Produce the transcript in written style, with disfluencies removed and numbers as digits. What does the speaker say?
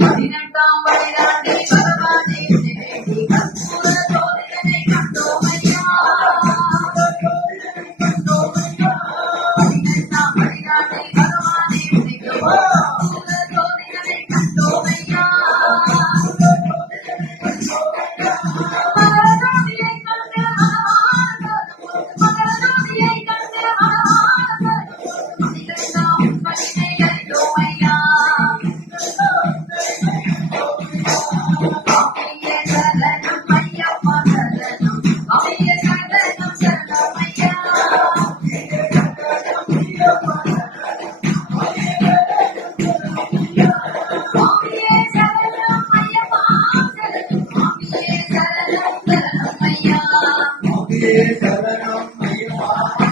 பதினெட்டாம் வயதாண்டி பகவானே வேண்டி கற்பூர ஜோதிடனை கண்டோமையா. பதினெட்டாம் வயதாண்டி பகவானே கற்பூர ஜோதிடனை கண்டோமையா. மகரஜோதியை கண்டு மகரஜோதியை கண்டு பதினெட்டாம் பதினை அறிந்தோமையா. சரணம் ஐயப்பா.